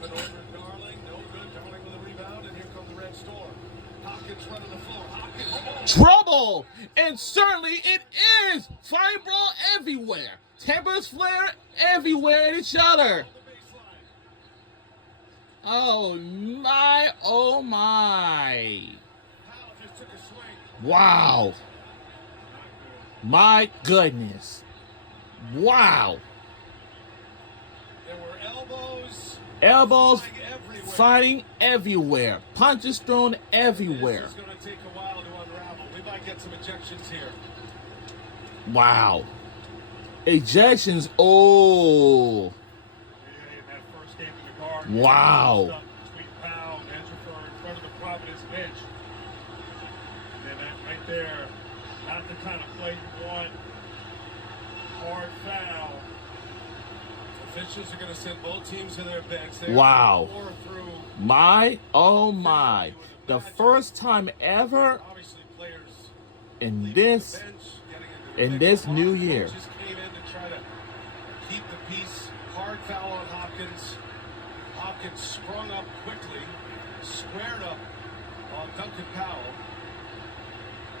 Dropping over Darling. No good. Darling with a rebound. And here comes the Red Storm. Hopkins running the floor. Hopkins. Trouble! And certainly it is! Fire brawl everywhere! Tempers flare everywhere at each other! Oh my, oh my. Wow. My goodness. Wow. There were elbows fighting everywhere. Punches thrown everywhere. This is going to take a while to unravel. We might get some ejections here. Wow. Ejections. Oh. In that first game in the guard. Wow. Between Powell and Edgeworth in front of the Providence bench. And then that right there, not the kind of play you want. Hard foul. Officials are going to send both teams to their bench. Wow. My, oh my. The first time ever in this new year. Just came in to try to keep the peace. Hard foul on Hopkins. Hopkins sprung up quickly, squared up on Duncan Powell,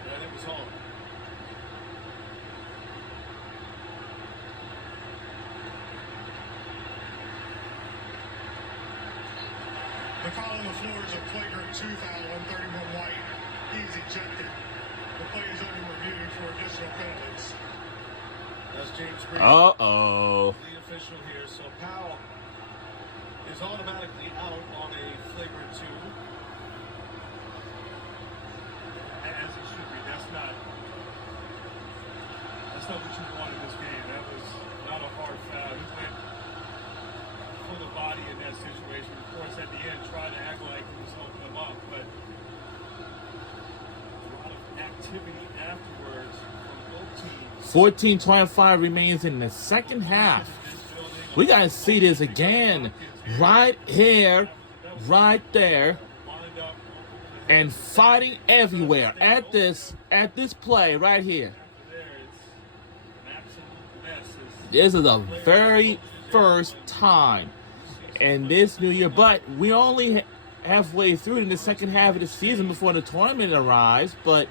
and it was on. The foul on the floor is a flagrant 2 foul on 31 White. He's ejected. The play is under review for additional penalties. That's James Green. Uh-oh. The official here. So Powell is automatically out on a flagrant 2. As it should be. That's not what you want in this game. That was not a hard foul. He went for the body in that situation. Of course, at the end, tried to act like he was helping them up, but a lot of activity afterwards from both teams. 14:25 remains in the second half. We got to see this again. Right here, right there, and fighting everywhere at this play right here. This is the very first time in this new year, but we only halfway through in the second half of the season before the tournament arrives. But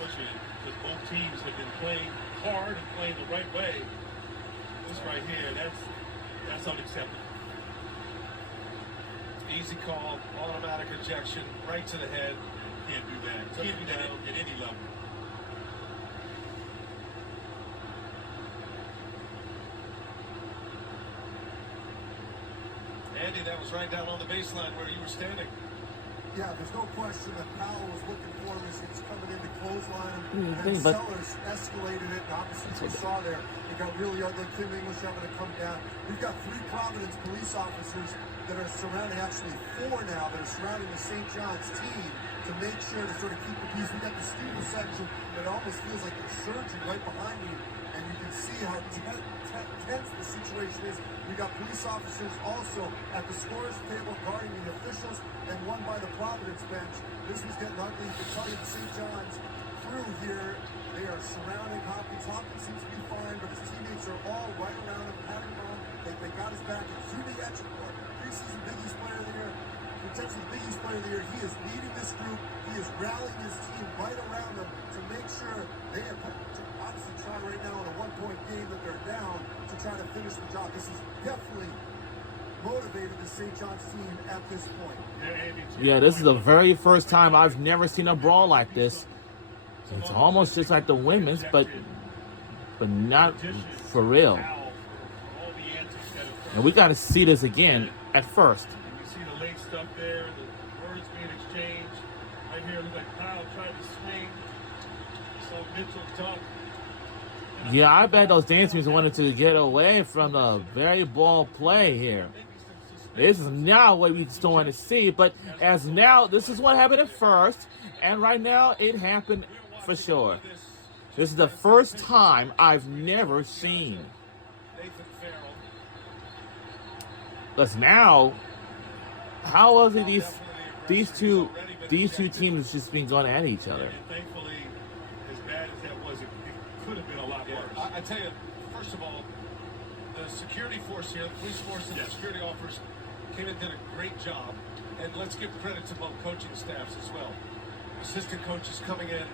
unfortunate because both teams have been playing hard and playing the right way. This right here, that's unacceptable. Easy call, automatic ejection, right to the head. Can't do that. Can't do that at any level. Andy, that was right down on the baseline where you were standing. Yeah, there's no question that Powell was looking for this. He was coming into clothesline, and Sellers escalated it. And obviously, we saw there, it got really ugly. Kim English having to come down. We've got 3 Providence police officers that are surrounding, actually 4 now, that are surrounding the St. John's team to make sure to sort of keep the peace. We got the student section that almost feels like they're surging right behind me, and you can see how tense the situation is. We got police officers also at the scorers table guarding the officials, and one by the Providence bench. This was getting ugly. You can tell you the St. John's through here. They are surrounding Hopkins. Hopkins seems to be fine, but his teammates are all right around him, patting him on. They got his back. And through the edge, preseason Big East player of the year, potentially Big East player of the year, he is leading this group. He is rallying his team right around them to make sure they are obviously trying right now in a 1-point game that they're down to try to finish the job. This is definitely motivated the St. John's team at this point. yeah, this is the very first time I've never seen a brawl like this. It's almost just like the women's, but not for real. And we got to see this again at first. You see the late stuff there, the words being exchanged. Right here, look like Powell tried to swing. So Mitchell duck. Yeah, I bet those dance teams wanted to get away from the very ball play here. This is now what we still want to see, but as now, this is what happened at first, and right now it happened for sure. This is the first time I've never seen. Because now, how was it these two teams just been going at each other? And thankfully, as bad as that was, it could have been a lot worse. I tell you, first of all, the the security force here, the police force and the security officers came and did a great job. And let's give credit to both coaching staffs as well. Assistant coaches coming in,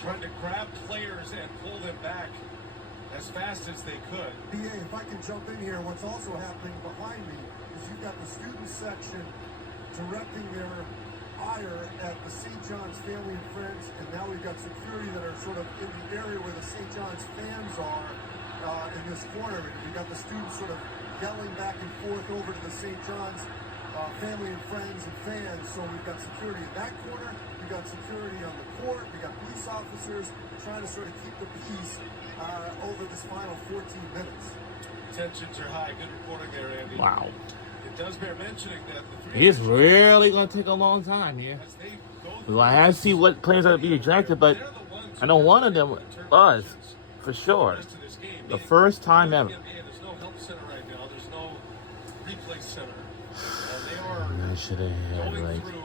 trying to grab players and pull them back as fast as they could. BA, if I can jump in here, what's also happening behind me is you've got the student section directing their ire at the St. John's family and friends, and now we've got security that are sort of in the area where the St. John's fans are in this corner. And we've got the students sort of yelling back and forth over to the St. John's family and friends and fans. So we've got security in that corner, we've got security on the court, we've got police officers trying to sort of keep the peace over this final 14 minutes. Tensions are high. Good reporting there, Andy. Wow. It does bear mentioning that the three It's really going to take a long time here. as they go Well, I have to see what players are to be ejected, but they're the ones I know one of them was, for sure, rest of this game. the first time ever. There's no help center right now. There's no replay center. And they are I should have had, going like, through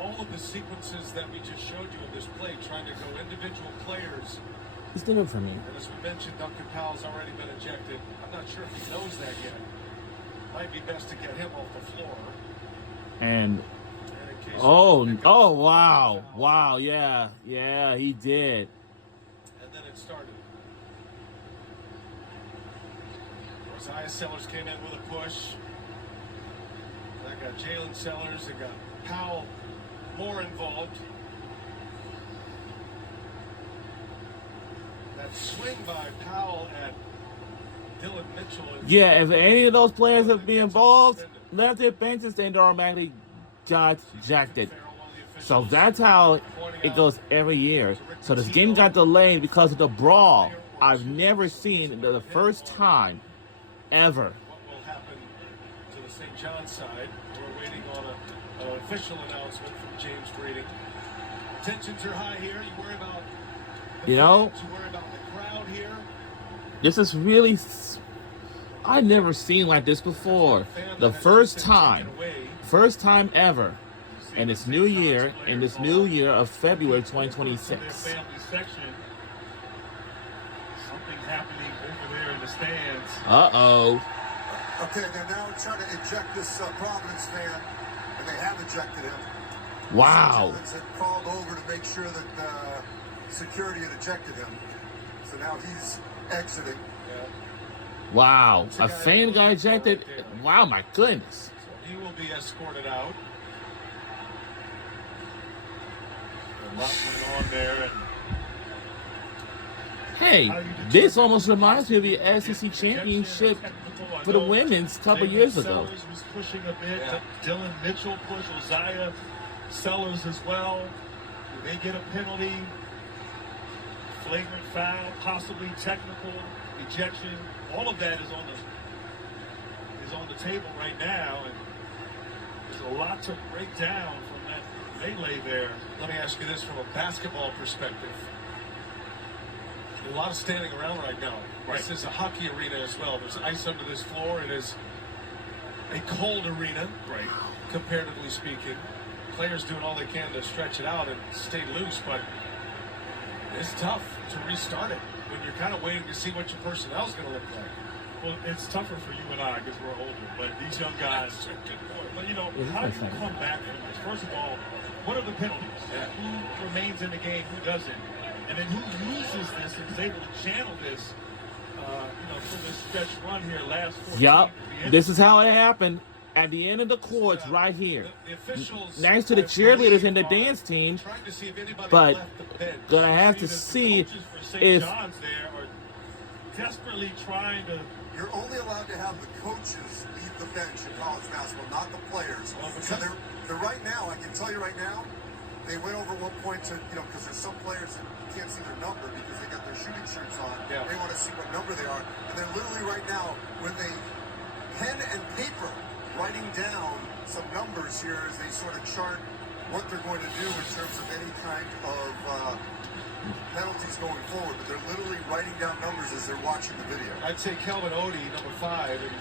all of the sequences that we just showed you in this play, trying to go individual players. it's different for me. And as we mentioned, Duncan Powell's already been ejected. I'm not sure if he knows that yet. Might be best to get him off the floor. And And in case oh, wow, wow, yeah, he did. And then it started. Isaiah Sellers came in with a push. I got Jalen Sellers and got Powell more involved. That swing by Powell at Dylan Mitchell. Yeah, if any of those players have been involved, left their benches, then they automatically got ejected. So that's how it goes every year. So this game got delayed because of the brawl. I've never seen the first time ever. What will happen to the St. John's side? We're waiting on an official announcement from James Breeding. Tensions are high here. You worry about the You know, fans, you worry about the crowd here. this is really, I've never seen like this before. The first time ever. And it's new year, in this new year of February 2026. Their family section. Something's happening over there in the stands. Uh-oh. Okay, they're now trying to eject this Providence fan, and they have ejected him. Wow. St. John's had called over to make sure that security had ejected him. So now he's exiting. Wow. A fan got ejected. Wow, my goodness. So he will be escorted out. A lot went on there, and Hey, this almost reminds me of the SEC championship for the women's a couple years ago. Sellers was pushing a bit. Yeah. Dylan Mitchell pushed Isaiah Sellers as well. Do they get a penalty? Flagrant foul, possibly technical, ejection. All of that is on the table right now, and there's a lot to break down from that melee there. Let me ask you this from a basketball perspective. A lot of standing around right now. Right. This is a hockey arena as well. There's ice under this floor. It is a cold arena, Right. comparatively speaking. Players doing all they can to stretch it out and stay loose, but it's tough to restart it when you're kind of waiting to see what your personnel is going to look like. Well, it's tougher for you and I because we're older, but these young guys. That's a good point. But you know, Yeah, how do that's you nice. come back from this? First of all, what are the penalties? Yeah. Who remains in the game? Who doesn't? And then who uses this and is able to channel this? For this stretch run here, last 14 Yup. to the This is how it happened. At the end of the court, right here. The officials, Next to the I cheerleaders believe, and the are dance team. trying to see if anybody But left the bench. gonna have to The see coaches for St. if John's there are desperately trying to. You're only allowed to have the coaches leave the bench in college basketball, not the players. Well, So because- they're right now, I can tell you right now, they went over one point to, because there's some players that you can't see their number because they got their shooting shirts on. Yeah. They want to see what number they are. And they're literally right now with a pen and paper writing down some numbers here as they sort of chart what they're going to do in terms of any kind of penalties going forward. But they're literally writing down numbers as they're watching the video. I'd say Kelvin Odie, number 5, and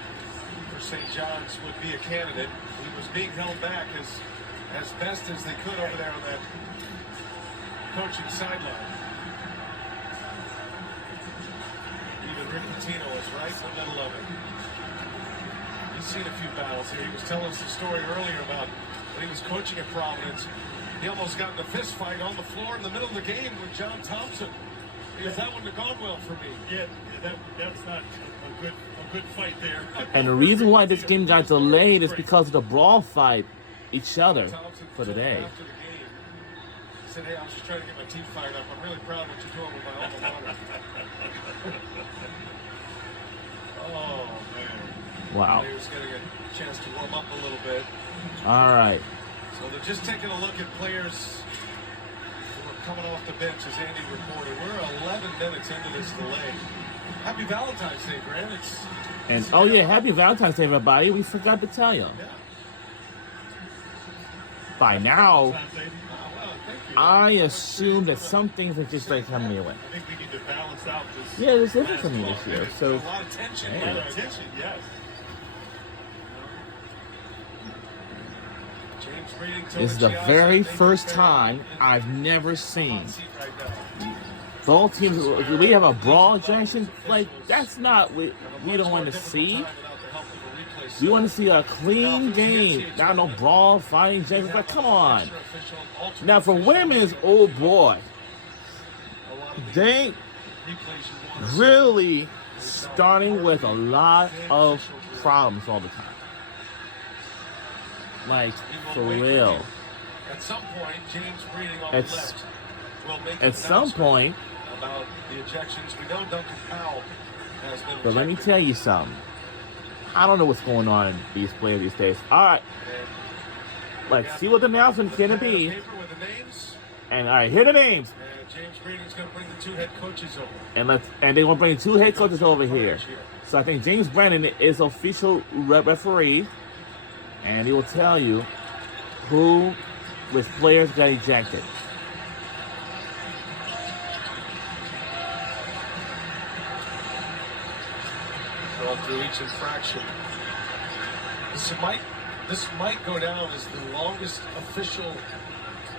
for St. John's would be a candidate. He was being held back as best as they could over there on that coaching sideline. Even Rick Pitino is right in the middle of it. He's seen a few battles here. He was telling us the story earlier about when he was coaching at Providence. He almost got in a fist fight on the floor in the middle of the game with John Thompson. Because that wouldn't have gone well for me. Yeah, that's not a good fight there. And the reason why this game got delayed is because of the brawl fight each other Thompson for the day. After the game, he said, "Hey, I was just trying to get my team fired up. I'm really proud of what you're doing with my alma mater." Oh, man. Wow. He was getting a chance to warm up a little bit. All right. So they're just taking a look at players who are coming off the bench, as Andy reported. We're 11 minutes into this delay. Happy Valentine's Day, Grant. And oh yeah, happy Valentine's Day, everybody. We forgot to tell you. Yeah. By now, Well, thank you. I assume that some things are just like coming your way. I think we need to balance out this. Yeah, there's different for me this year. So A lot of tension. Hey. A lot of tension, yes. James Breeding, this is the Tony very Chiazza, first Nathan time Farrell, I've never seen hot seat right now. both teams. We have a brawl junction. Like that's not what we don't want to see. We want to see a clean game. Not no brawl, fighting, James. Like, come on. Now for women's, oh boy, they really starting with a lot of problems all the time. Like for real. At some point, James Breeding on At the left will make an At some announcement point, about the ejections. We know Duncan Powell has been but let me ejected. tell you something. I don't know what's going on in these players these days. All right, And like see what the announcement's gonna pen and be. paper with the names. And all right, here are the names. And James Breeding's going to bring the two head coaches over. And they're gonna bring two head coaches over here. So I think James Brennan is official referee, and he will tell you which players got ejected. Going through each infraction. This might go down as the longest official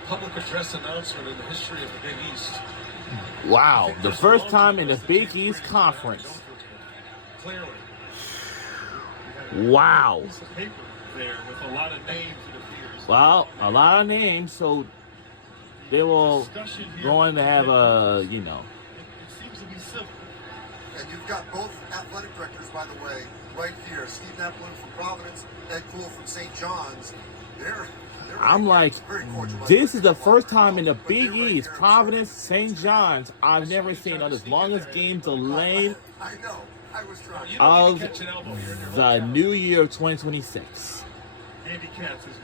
public address announcement in the history of the Big East. Wow, the first time in the Big East Conference. Clearly. Wow. Piece of paper there with a lot of names, it appears. Well, a lot of names, so they will Discussion here. going to have a, It seems to be civil. And you've got both athletic directors, by the way, right here. Steve Nepplin from Providence, Ed Cool from St. John's. They're I'm right like, here. It's very cordial. this is the first time in the But Big they're right East, here. Providence, St. John's, I've never seen on this longest game delayed I know. I was trying. You don't need of to catch an elbow here in your the hometown. new year of 2026. Handicaps is usual.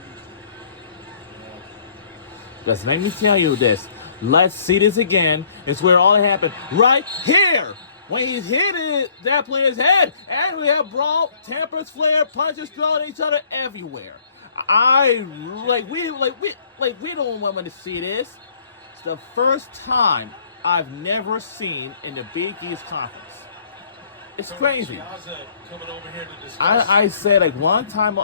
Because let me tell you this. Let's see this again. It's where all it happened. Right here. When he's hitting that player's head. And we have brawl, tampers, flare, punches thrown at each other everywhere. We don't want to see this. It's the first time I've never seen in the Big East Conference. It's Tony crazy. Chiazza coming over here to discuss. I said like one time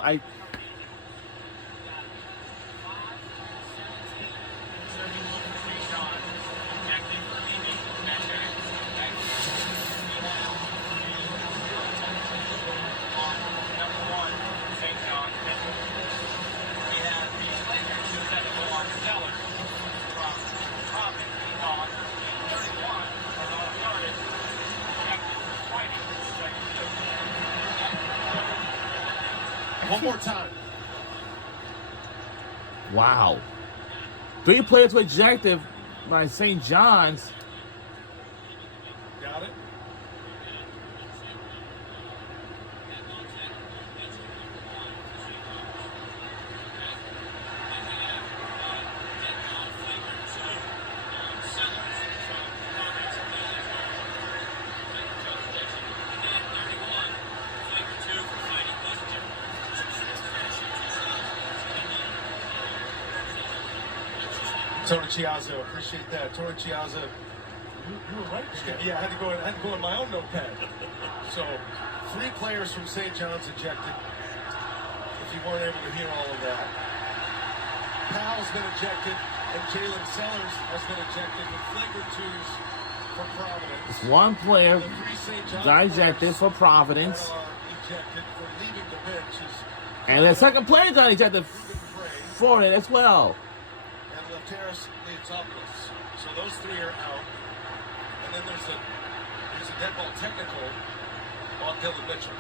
One more time. wow. 3 players were ejected by St. John's. Got it? Tony Chiazza, appreciate that. Tony Chiazza. You were right. Yeah, I had to go in my own notepad. So, 3 players from St. John's ejected. If you weren't able to hear all of that. Powell's been ejected, and Jalen Sellers has been ejected with flagrant 2s for Providence. It's one player The three St. John's got ejected players for Providence. that are ejected for leaving the bench is And the second player got ejected for it as well. and Lateris Leotsopoulos. So those three are out. And then there's a dead ball technical on Dylan Mitchell.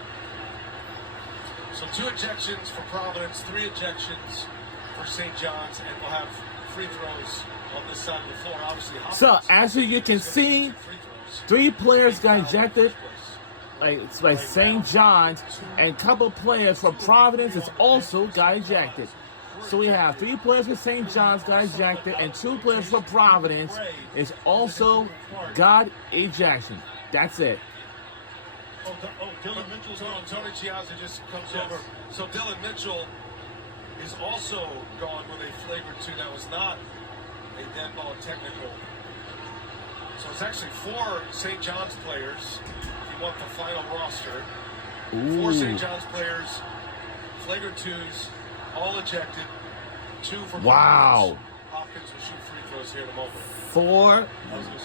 So 2 ejections for Providence, 3 ejections for St. John's, and we'll have free throws on this side of the floor. Obviously, So Hopkins as you can is gonna see, shoot free throws. 3 players got ejected First by St. John's, and a couple players from Providence is also got ejected. So we have 3 players for St. John's got ejected, and 2 players for Providence is also got ejection. That's it. Dylan Mitchell's on. Tony Chiazza just comes over. So Dylan Mitchell is also gone with a flagrant 2. That was not a dead ball technical. So it's actually 4 St. John's players. If you want the final roster, 4 St. Ooh. John's players, flagrant 2s, all ejected. 2 for Wow. Providence. Hopkins will shoot free throws here in a moment. 4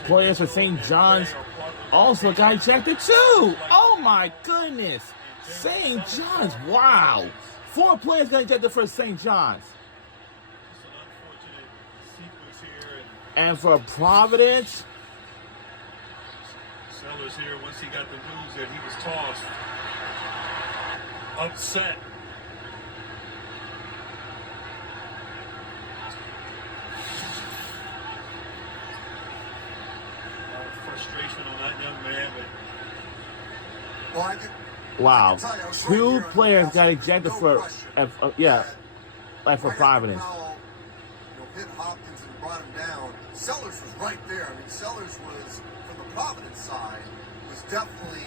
players for St. John's also got ejected too. Oh my goodness. St. John's, wow. 4 players got ejected for St. John's. It's an unfortunate sequence here. And for Providence, Sellers here, once he got the news that he was tossed, upset. A lot of frustration on that young man, but Well, I think, wow. I can tell you, I was right 2 here on players the got basket. ejected No for, question yeah, that like for right after Providence. Powell, hit Hopkins and brought him down. Sellers was right there. I mean, Sellers was, from the Providence side, was definitely,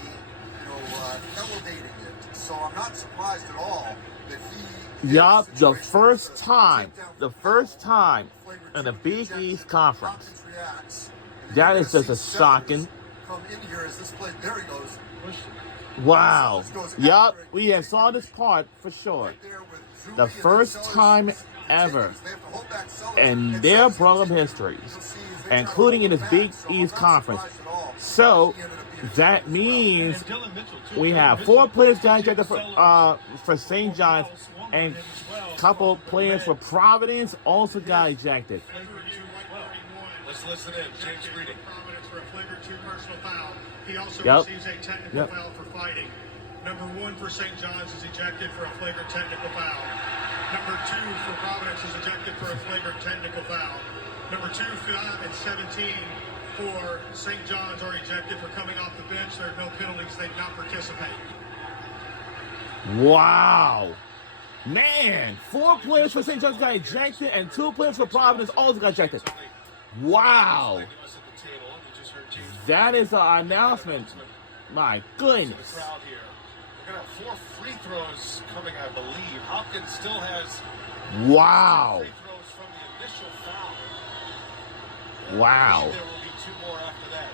elevating it. So I'm not surprised at all that he. Yup, the first time in the Big East Conference. That is just a shocking. Come in here as this play. There he goes. Wow. Yup, we have saw this part for sure. Right there with Julie The and first Sellers time continues. ever They have to hold back Sellers, in and their Sellers program continues. histories, You'll see as they try to including in hold this him Big back, so I'm East not Conference. surprised at all. So He ended up being that effective as well. means and Dylan Mitchell too. we Dylan have Mitchell 4 players got Jim ejected Sellers for St. John's, and a couple players for Providence also got ejected. Let's listen in. James Breeding. Providence for a flagrant 2 personal foul. He also Yep. receives a technical Yep. foul for fighting. Number 1 for St. John's is ejected for a flagrant technical foul. Number 2 for Providence is ejected for a flagrant technical foul. Number 2, 5, and 17 for St. John's are ejected for coming off the bench. There are no penalties. They did not participate. Wow. Man, 4 players for St. John's got ejected, and 2 players for Providence also got ejected. Wow. That is our announcement. My The goodness. crowd here. We're gonna have 4 free throws coming, I believe. Hopkins still has Wow. free throws from the initial foul. Wow. There will be 2 more after that.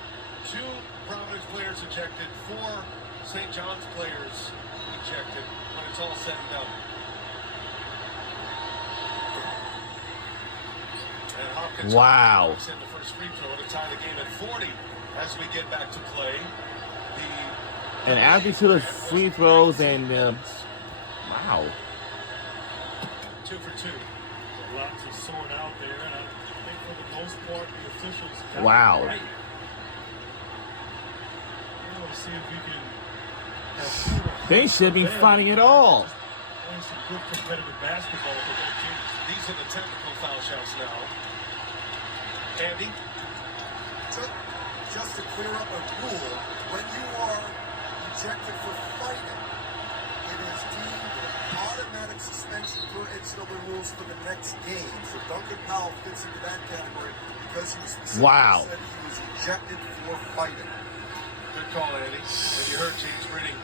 2 Providence players ejected, 4 St. John's players ejected when it's all said and done. And Hopkins Wow. knocks in the first free throw to tie the game at 40 as we get back to play. And after you see those free throws and wow. 2 for 2. A lot to sort out there, and I think for the most part the officials got Wow. it right. We'll see if we can have They should be fighting it all. playing some good competitive basketball for both teams. These are the technical foul shots now. Andy? Just to clear up a rule, when you are ejected for fighting, it is deemed an automatic suspension per NCAA rules for the next game. So Duncan Powell fits into that category because he was specifically Wow. said he was ejected for fighting. Good call, Andy. And you heard James Breeding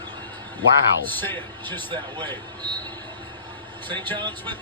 Wow. say it just that way. St. John's with